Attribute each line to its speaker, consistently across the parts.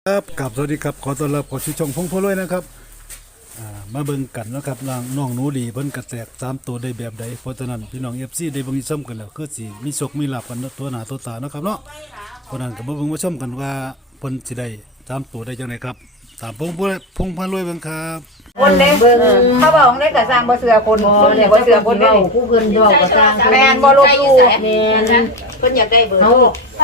Speaker 1: ครับกับสวัสดีครับขอต้อนรับขอชื่อช่องพงพ่อรวยนะครับมาเบิ่งกันนะครับนางน้องหนูดีเพิ่นกระแตก3ตัวได้แบบใดเพราะฉะนั้นพี่น้อง FC ได้เบิ่งซ้ำกันแล้วคือสิมีโชคมีลาภกันตัวหน้าตัวตาเนาะครับเนาะเพราะนั้นก็มาเบิ่งมาชมกันว่าเพิ่นสิได้3ตัวได้จังไดครับตามพงพ่อรวยเบิ่งครับ
Speaker 2: คนเด้เขาบอกได้กระสร้างบ่เสือคนซุ่มเนี่ยบ่เสือคนเด้
Speaker 3: ผู้เพิ่นยอกกระสร้าง
Speaker 2: แม่นบ่ลบลู่
Speaker 3: แม่น
Speaker 2: เพิ่นอยากได้เบอร์
Speaker 3: เขา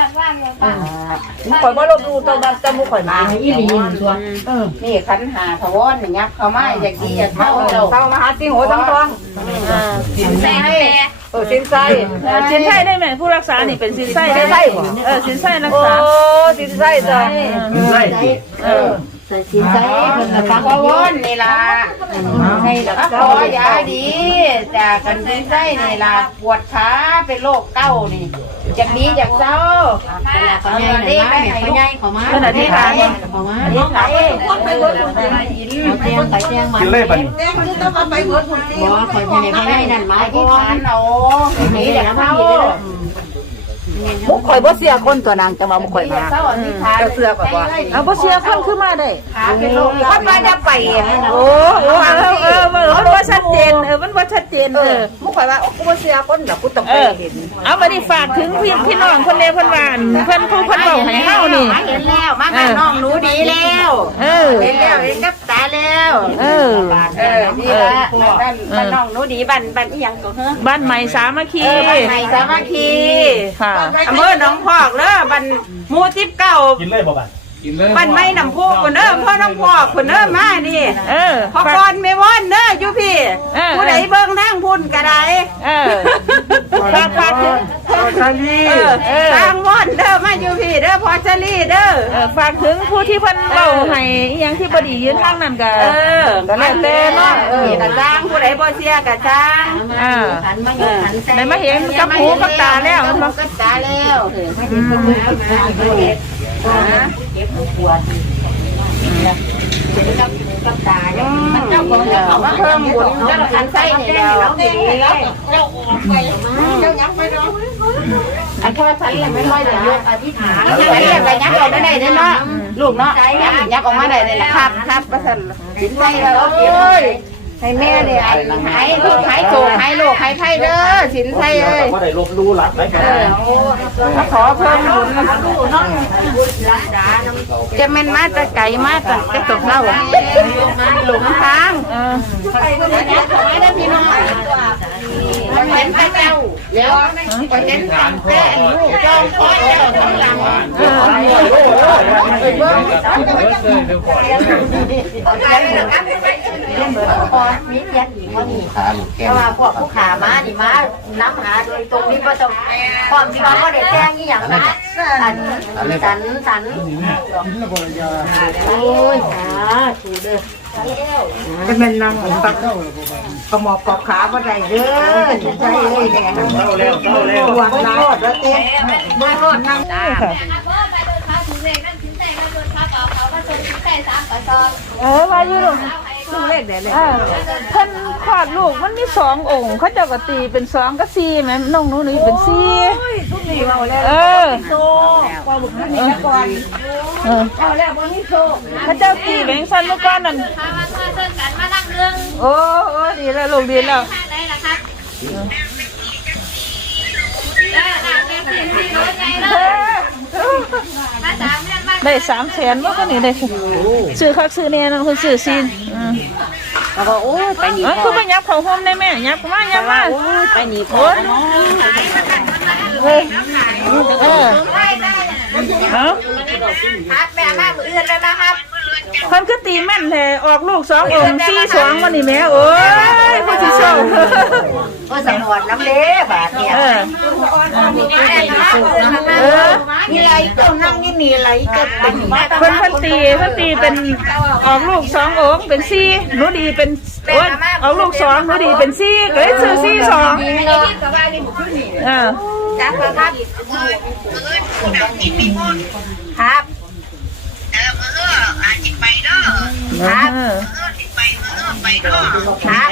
Speaker 2: ข่อยบ่ลบลู่ต้องดับจมูกข่อยมา
Speaker 3: อีหลีตัว
Speaker 2: นี่ขันหาทวอนนี่ยับเข้ามาอยากดีอยากเมาเจ้ามาหาสิงโหทั้งทองสินไส้สินไส้
Speaker 4: สินไส้ได้ไหมผู้รักษานี่เป็นสินไส้ได้
Speaker 2: สินไส้บ่
Speaker 4: สินไส้รัก
Speaker 2: โอ้
Speaker 4: ษา
Speaker 2: สินไส้จ้ะ
Speaker 3: ใส่สินใจเพิ่นก็ฟัง
Speaker 2: ทวอนนี่ล่ะให้รักษายาดีแต่กันสินไส้นี่ล่ะปวดขาเป็นโรคเก้านี่จากนี้จากเศร้า
Speaker 3: เขาใหญ่หน่อยมาเขาใหญ่เขามา
Speaker 4: ขณะที่ทานเนี่ย
Speaker 3: เขามา
Speaker 2: นี่ไหนคนไปเบิดคนไปยิน
Speaker 3: เขาแจ้งไปแจ้งมา
Speaker 1: กินเลยบัดนี้
Speaker 2: แจ้งคือต้องไปเบิดคน
Speaker 3: บ่เขาใหญ่เขาใหญ่นั่นมา
Speaker 2: ที่
Speaker 3: ก่อ
Speaker 2: ฐาน
Speaker 3: น
Speaker 2: เอา
Speaker 3: นี่แหละเขา
Speaker 2: มุกข่อยบ่เสียคนตัวนางจะมามุกข่อยมาจะเสือกว่า
Speaker 4: เอาบ่เสียคนขึ้นมาได้
Speaker 2: คนมาจะไป
Speaker 4: โอ้มันบ่ชัดเจนมันบ่ชัดเจน
Speaker 2: มุกข่อยว่ากูบ่เสียคนดอกกูต้องไปเห็น
Speaker 4: เอามาดิฝากถึงพี่น้องคนเลวคนหวานเพิ่นผู้เพิ่นเว้าให้เฮานี่
Speaker 2: เห็นแล้วมากับน้องหนูดีแล้ว
Speaker 4: เออ
Speaker 2: เห็นแล้วเห็นกับตาแล้ว ดีละบ้านน้องหนูดีบ้านอีหยังก็เฮ้อ
Speaker 4: บ้านใหม่สามัคคี
Speaker 2: บ้านไหนสามัคคี
Speaker 4: ค่ะ
Speaker 2: อำเภอหนองพอกเด้อบ้านหมู่19
Speaker 1: กินเลยบ่บัด
Speaker 2: บ้านไม้น้ำพุคนเด้อพ่อน้องพอกคนเด้อมานี่ พอก่อนไม่ว่อนเด้ออยู่พี่ผู้ใดเบิ่งทางพุ่นก็ได้
Speaker 4: ฝากถึง
Speaker 2: ทางว่อนเด้อมาอยู่พี่เด้อพอชลีเด้อ
Speaker 4: ฝากถึงผู้ที่เพิ่นเว้าให้อีหยังที่บ่ดียืนทางนั้นก็ก็แล้วแต่เนาะ
Speaker 2: กระจ้างผู้ใดบ่เสียกระจ้าง
Speaker 3: หันมาอยู่หันใส่
Speaker 4: ได้มาเห็นกับหูกับตาแล้ว
Speaker 2: กับตาแล้ว
Speaker 3: เก็บปวดกับตาเนี่ย
Speaker 2: เจ้าของเขามาเพิ่มบุญเจ้าขันไส้นี่แล้วอันพ่อฉันยังไม่ค่อยจะยกอธิษฐานฉันยังไปยักออกได้เลยเนาะลูกเนาะยักออกมาได้เลยครับประสันสินใจแล้วโอ้ยให้แม่เนี่ยหายทุกหายโศกหายโรคหายไข้เด้อสินใจเอ้ย
Speaker 1: บ่ได้ลบลู่หลักได้กัน
Speaker 2: มาขอเพิ่มบุญจะเป็นมาแต่ไก่มาแต่จะตกเล่าหลงทางไปได้พี่น้องเห็นไปเจ้าเดี๋ยวไปเห็นกันแก่ลูกจอมคอยแล้วข้างหลัง
Speaker 3: มียัดหญิงว่ามีเพราะว่าพวกผู้ขามานี่มาน้ำหาโดยตรงนี้ก็ต้องความที่ว่าก็ได้แจ้งนี่อย่างนั้นสันโอ้ยถูเด้อ
Speaker 2: จะเป็นนางตักกระหมอบกอบขาบ่ได้เด้อถูกใจเลยแน่หวังน้ำแล้วเต้บ่รอดนั่ง
Speaker 4: ว่าอยู่ลูก
Speaker 2: ลูกเล็กได้เลย
Speaker 4: เพิ่นคลอดลูกมันมี2องค์เขาเจ้าก็ตีเป็น2กับ4แม่น้องหนูนี่เป็น4
Speaker 2: ทุกนี่เอาแล้วโซ่พอบุกนี่ก่อนเอาแล้วบ่มีโซ่
Speaker 4: เขาเจ้าตีแบ่งซั่นเมื่อก่อนนั่น
Speaker 5: มาเจอกันมานั่งเรื่อง
Speaker 4: โอ้ดีแล้วลูกดีแล้ว
Speaker 5: ข้างไหนล่ะครับได้ล่ะแม่พี่รถไงเลยมาสามเรื่องมา
Speaker 4: ได้300,000บ่ก็นี่ได้ซื้อคักซื้อแน่นั่นเพิ่นซื้อซีน
Speaker 2: แล้วก็โอ้ยไปหนี
Speaker 4: คือบ่ยับเข้าห่มได้แม่ยับมายับมา
Speaker 2: ไปหนีพ่อ
Speaker 4: โอ้ยเอ้
Speaker 2: ครับแม่มามืออื่นแล้วนะครับ
Speaker 4: เพิ่นคือตีแม่นแท้ออกลูก2องค์4-2วันนี้แม่โอ้ยผู้สิโชค
Speaker 2: ก็สำรวจน้ำเด้บาดเนี่ยนี่ไรก็นั่งนี่มีไรก็เป็น
Speaker 4: เพิ่นตีเป็นออกลูก2องค์เป็น4หนูดีเป็นโอ้ยออกลูก2หนูดีเป็น4ก็เลยซื้อ4-2
Speaker 2: จ้าครับครับอาจิไปเด้อครับไปเด้อครับ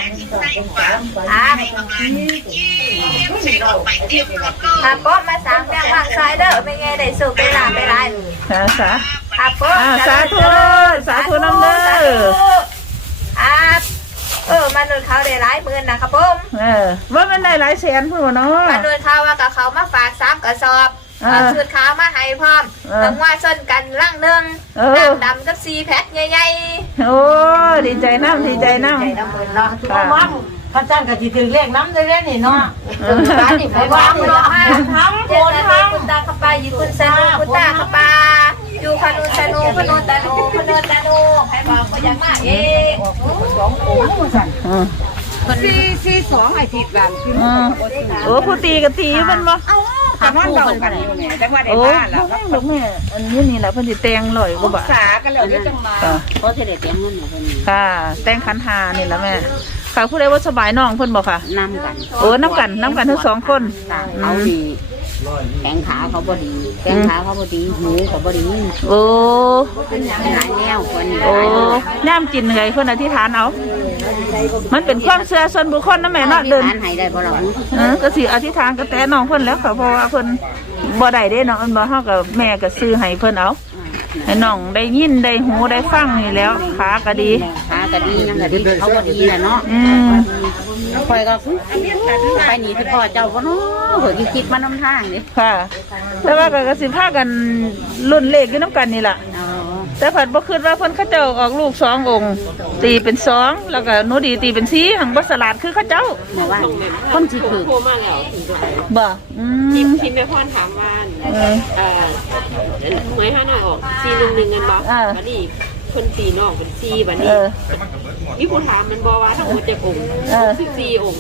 Speaker 2: ครับก็มาสามแม่วางซ้ายเด้อไม่ไงได้สุกไปหลาไปไร
Speaker 4: สา
Speaker 3: ครับผม
Speaker 4: สาธุสาธุน้ำเด้อ
Speaker 3: ครับมนุษย์เขาได้หลายหมื่นนะครับผม
Speaker 4: ว่ามันได้หลายแสนพุ่นบ่เนาะ
Speaker 3: มนุษย์เขาว่ากับเขามาฝาก3กระสอบชุดขาวมาให้พร้อมต้องว่าส้นกันร่างหนึ่งน้ำดำกับ4แพ็คใหญ่ๆ
Speaker 4: โอ้ดีใจน้ำดีใจน้ำ
Speaker 3: ใจน้ำมือเนาะ
Speaker 2: ข้าจ้างก็สิถึงเลขน้ำได้แล้วนี่เนาะ
Speaker 3: ร้านนี่ไปวางเนาะเจตนาคุณตาขปาอยู่คุณสนุคุณตาขปาอยู่พนุสนุพนุตานุพนุตานุให้บอกก็ยังมาเอง442ไอ้ทิศกัน
Speaker 4: โอ้ผู้ตีกับตีมันบ่
Speaker 3: จังหวัดเก่ากันอยู่เนี่ยจังหวัดไอ้
Speaker 4: โอ้
Speaker 3: บ้านล่ะ
Speaker 4: ลูกแม่อันนี้นี่แหละเพิ่นสิแต่งร้อยกว่าบาท
Speaker 3: สากันแล้วจังมา
Speaker 2: ก็สิได้เตรียมเงินให้เพิ่น
Speaker 4: ค่ะแต่งขันหานี่แหละแม่ค่ะผู้ใดว่าสบายน้องเพิ่นบ่ค่ะ
Speaker 2: นำกัน
Speaker 4: โอ้น้ำกันทั้งสองคน
Speaker 2: เขาดีแข้งขาเขาบ่ดีแข้งขาเขาบ่ดีหูเขาบ่ดี
Speaker 4: โอ้
Speaker 2: เป็นหลายแนวคน
Speaker 4: โอ้ย่ามกินไงเพิ่นอธิษฐานเอามันเป็นความเชื่อส่วนบุคคลนะแม่เนาะเดิน
Speaker 2: ทานให้ได้บ่ล่ะ
Speaker 4: ก็สิอธิษฐานก็แต่น้องเพิ่นแล้วค่ะเพราะว่าเพิ่นบ่ได้เด้เนาะมันบ่เฮากับแม่ก็ซื้อให้เพิ่นเอาให้น้องได้ยินได้หูได้ฟังนี่แล้วขาก็ดี
Speaker 2: ขาก็ดียังก็ดีเขาบ่ดีแหละเนาะคอยก็ไปหนีไปพ่อเจ้าบ่เนาะเพิ่นคิดมานำทางนี่
Speaker 4: ค่ะ แต่ว่าก็สิพากันรุ่นเลขอยู่นํกันนี่ล่ะ แต่ผัดบ่คิดว่าเพิ่นเขาเจ้าออกลูก2องค์ตีเป็น2แล้วก็หนูดีตีเป็น4หังบ่สลาดคือเขาเจ้า
Speaker 2: เมื่อวานคนสิถูก
Speaker 5: โทรมาแล้วถึงตัวไหน
Speaker 4: บ่
Speaker 5: ทีมแม่พ่อนถามว่าหวยห้าน้องออก411กันบ่วันนี้คนตีน้องเป็น4วันนี้อีผู้ถามมันบอกว่าทั้งหมดจะองค์14องค์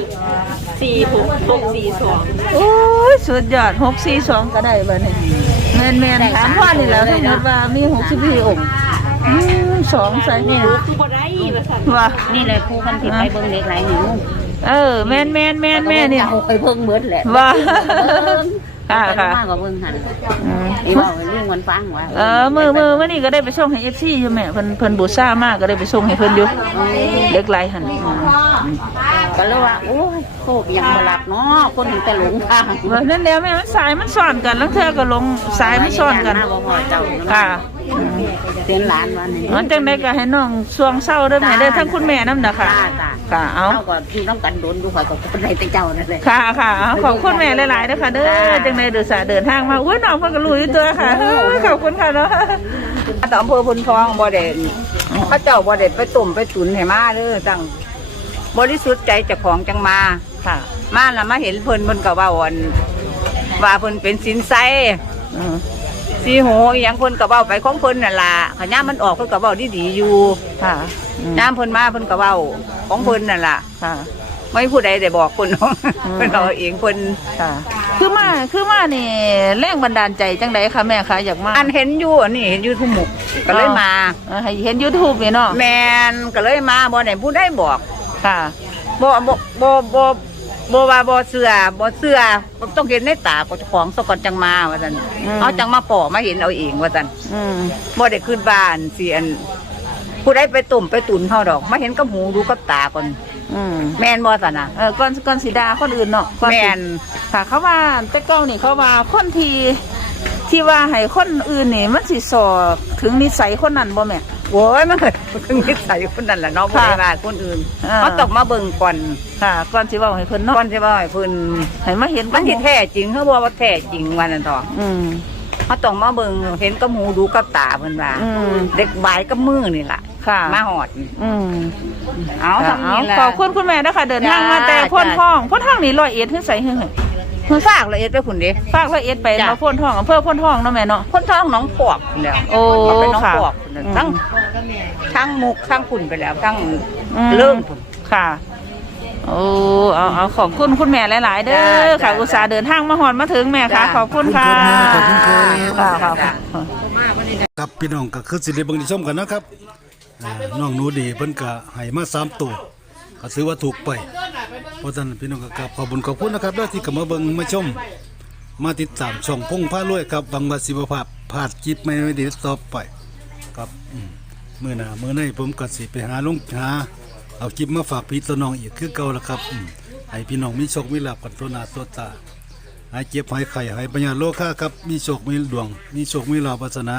Speaker 5: 4642
Speaker 4: โอ้ยสุดยอด642ก็ได้บัดนี้แม่นๆถามพ่อนี่แหล้วสมมุติว่ามี64องค์2ใส่นี่
Speaker 5: คือบ่ได้ว่าซั่น
Speaker 4: ว่า
Speaker 2: นี่เลยผู้คนที่ไปเบิ่งเล็กหลายหิว
Speaker 4: แม่นนี่
Speaker 2: เอาไปเบิ่งเบิดแหละ
Speaker 4: ว่า
Speaker 2: ค่ะ
Speaker 4: ค่ะ
Speaker 2: มากกว่าเบิ่งหันนี่ว่าเรื่องวันฟังว่า
Speaker 4: มื้อนี้ก็ได้ไปส่งให้ FC อยู่แม่เพิ่นบูชามากก็ได้ไปส่งให้เพิ่นอยู่เล็กหลายหั่น
Speaker 2: ก็เลยว่าโอ้ยโคกยังบ่หลับเนาะคนถึงแต่หลงทาง
Speaker 4: ว่านั่นแล้วแม่มันสายมันซ้อนกันแล้วเธอก็ลงสายมันซ้อนกัน
Speaker 2: บ่พอเจ้า
Speaker 4: ค่ะ
Speaker 2: เสียนหลานว่านี่
Speaker 4: มันจังได้ก็ให้น้องสวงเศร้าเด้อแม่เด้อทั้งคุณแม่นำน่ะค่ะค่ะเอา
Speaker 2: เฮาก็อยู่นำกันโดนอยู่ข่อยก็คนใดแต่เจ้านั่นแหละ
Speaker 4: ค่ะเอาขอบคุณแม่หลายๆเด้อค่ะเด้อจังได้เดินทางมาอุ้ยน้องเพิ่นก็รู้อยู่ตัวค่ะขอบคุณค่ะเนาะ
Speaker 6: แต่อำเภอพนทองบ่ได้พระเจ้าบ่ได้ไปตุ่มไปตุนให้มาเด้อจังบริสุทธิ์ใจเจ้าของจังมา
Speaker 4: ค่ะ
Speaker 6: มาแล้วมาเห็นเพิ่นก็ว่าว่าเพิ่นเป็นสินไซสีโหอีหยังเพิ่นก็เว้าไปของเพิ่นนั่นล่ะขย่ามมันออกเพิ่นก็เว้าดีๆอยู่
Speaker 4: ค่ะ
Speaker 6: น้ำเพิ่นมาเพิ่นก็เว้าของเพิ่นนั่นล่ะ
Speaker 4: ค่ะ
Speaker 6: ไม่ผู้ใดได้บอกเพิ่นเนาะเพิ่นเอาเองเพิ่น
Speaker 4: ค่ะคือมานี่แรงบันดาลใจจังไดคะแม่คะอยากมา
Speaker 6: อันเห็นอยู่อันนี้เห็นอยู่ทุกหมุกก็เลยมา
Speaker 4: ให้เห็น YouTube นี่เนาะ
Speaker 6: แมนก็เลยมาบ่ได้ผู้ใดบอก
Speaker 4: ค่ะ
Speaker 6: บ่ว่าบ่เสือต้องเห็นในตาของเจ้าของสก่อนจังมาว่าซั่นเอาจังมาปอมาเห็นเอาเองว่าซั่นบ่ได้ขึ้นบ้านสิอันผู้ใดไปตุ่มไปตุนเฮาดอกมาเห็นกับหูดูกับตาก่อนแม่นบ่ซั่นน่ะ
Speaker 4: ก่อนสิด่าคนอื่นเนาะก่อนสิ
Speaker 6: แม่น
Speaker 4: ค่ะเขาว่าแต่เก่านี่เขาว่าคนที่ว่าให้คนอื่นนี่มันสิสอถึงนิสัยคนนั้นบ่แม่
Speaker 6: โอ้ยมันก็ถึงนิสัยคนนั้นล่ะเนาะบ่ได้ว่าคนอื่นเฮาต้องมาเบิ่งก่อน
Speaker 4: ค่ะก่อนสิเว้าให้เพิ่นเนาะ
Speaker 6: ก่อนสิว่าให้เพิ่น
Speaker 4: ให้มาเห็น
Speaker 6: มันสิแท้จริงเฮาบ่ว่าแท้จริงว่านั่นต่อ เขาต้องมาเบิ่งเห็นกับหูดูกับตาเพิ่นว่าเด็กบายกับมือนี่ล่ะ
Speaker 4: ค่ะ
Speaker 6: มาหอดเอาทำนี่ล่ะ
Speaker 4: ขอบคุณคุณแม่นะคะเดินทางมาแต่พ่นทองนี่100เอ็ดขึ้นใส่เฮ้ย
Speaker 6: เพิ่นฝากละเอียดไปพุ่นเด้
Speaker 4: ฝาก100เอ็ดไปมาพ่นทองอำเภอพ่นทองเนาะแม่เนาะ
Speaker 6: คนท้องหน้องปอกพุ่นแล้ว
Speaker 4: โอ้
Speaker 6: เขาเป็นน้อง
Speaker 4: ค่ะ
Speaker 6: ปอกพุ่นน่ะทั้งมุกทั้งพุ่นไปแล้วทั้ง
Speaker 4: อืม
Speaker 6: เริ่มพุ่น
Speaker 4: ค่ะโอ้เอาขอบคุณคุณแม่หลายๆเด้อค่ะ อุตส่าห์เดินทางมาหอนมาถึงแม่ค่ะขอบคุณค่ะ
Speaker 1: ขอบคุณครับ
Speaker 4: ค่ะ
Speaker 1: ครับพี่น้องก็คือสิได้เบิ่งได้ชมกันนะครับน้องหนูดีเพิ่นก็ให้มา3ตัวก็ถือว่าถูกไปเพราะฉะนั้นพี่น้องก็กราบขอบคุญขอบคุณนะครับด้วยที่เข้ามาเบิ่งมาชมมาติดตามช่องพงพารวยครับหวังว่าสิบ่พลาดคลิปใหม่ๆดีต่อไปครับมื้อหน้ามื้อนี้ผมก็สิไปหาเอาคลิปมาฝากพี่ตัวน้องอีกคือเก่าละครับให้พี่น้องมีโชคมีลาภกันตัวหน้าตัวตาหายเจ็บหายไข้หายปัญญาโลค่าครับมีโชคมีดวงมีโชคมีลาภวาสนา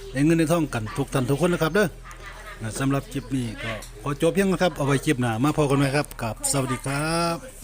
Speaker 1: ได้เงินได้ทองกันทุกท่านทุกคนนะครับเด้อสำหรับคลิปนี้ก็ขอจบเพียงนะครับเอาไว้คลิปหน้ามาพอกันไหมครับกับสวัสดีครับ